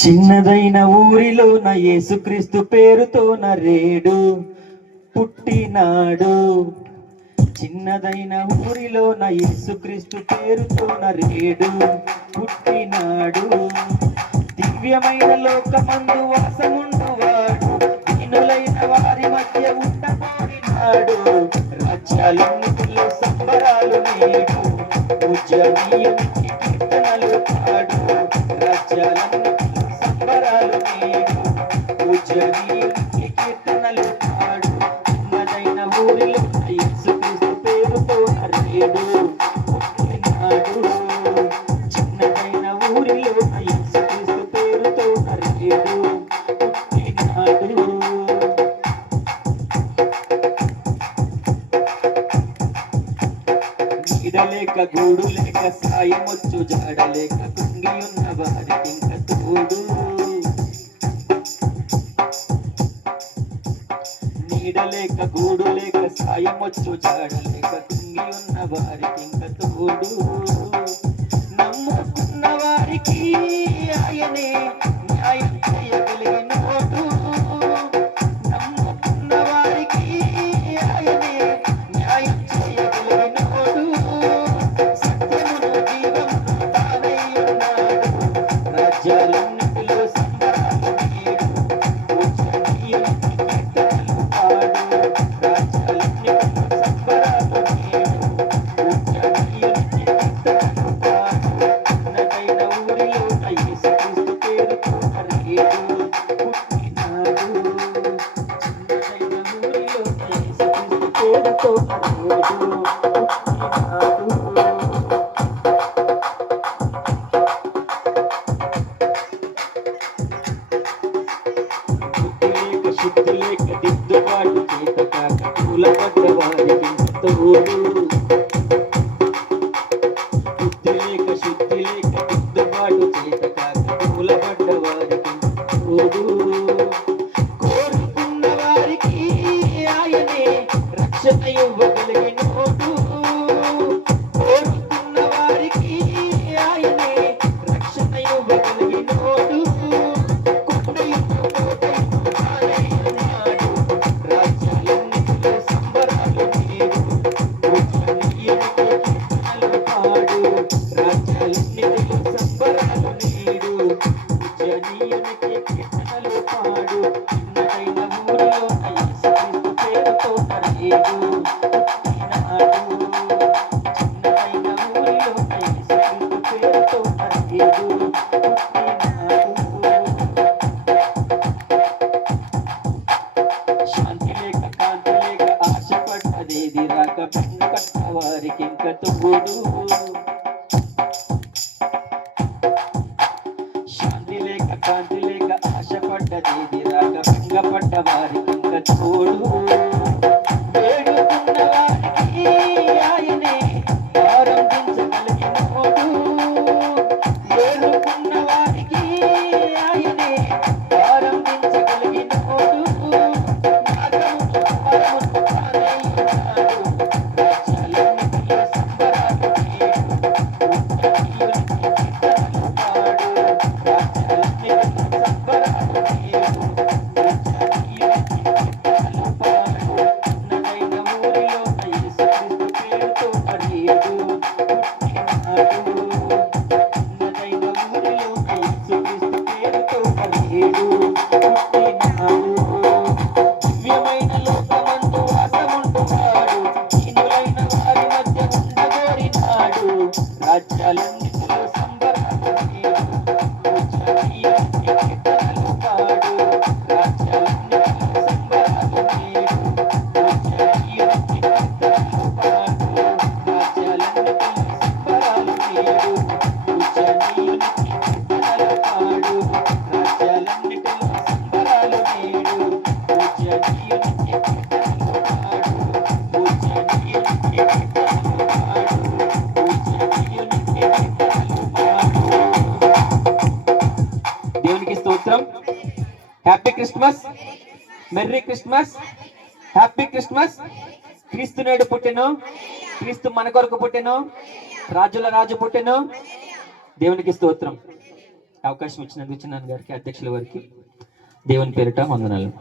చిన్నదైన ఊరిలో నా యేసుక్రీస్తు పేరుతో నా రేడు పుట్టినాడు. చిన్నదైన ఊరిలో నా యేసుక్రీస్తు పేరుతో నా రేడు పుట్టినాడు. దివ్యమైన లోకమందు వాసముండువాడు దీనులైన వారి మధ్య ఉండబోడినాడు రాజ్యాలు సంబరాలు నేడు పూజనీయ పాడు రాజ్యాలన్నిటిలో సంబరాలు నేడు పూజనీయునికి కీర్తనలు పాడు ఊరిలో యేసుక్రీస్తు పేరుతో చిన్నదైన ఊరిలో నీడలేక గూడు లేక సాయమొచ్చు జాడలేక కుంగి ఉన్న వారికి ఇంక తోడు. నీడలేక గూడు లేక సాయమొచ్చు జాడలేక కుంగి ఉన్న వారికి ఇంక తోడు. యేసుక్రీస్తు పేరుతో నరేడు పుట్టినాడు బుద్ధి లేక శుద్ధి లేక దిద్దుబాటు చేత కాక కూలపడ్డ వారికి తోడు బుద్ధి లేక శుద్ధి పాడు చిన్నదైన ఊరిలో నా యేసుక్రీస్తు పేరుతో నరేడు వారికి ఇంక తోడు శాంతి లేక కాంతి లేక ఆశపడ్డదేది రాక బెంగ పడ్డ వారికి ఇంకా తోడు దేవునికి స్తోత్రం. Happy Christmas merry Christmas happy Christmas క్రీస్తు నేడు పుట్టెను. క్రీస్తు మన కొరకు పుట్టెను. రాజుల రాజు పుట్టెను. దేవునికి స్తోత్రం. అవకాశం ఇచ్చినందుకు చిన్నాన్న గారికి అధ్యక్షుల వారికి దేవుని పేరిట వందనాలు.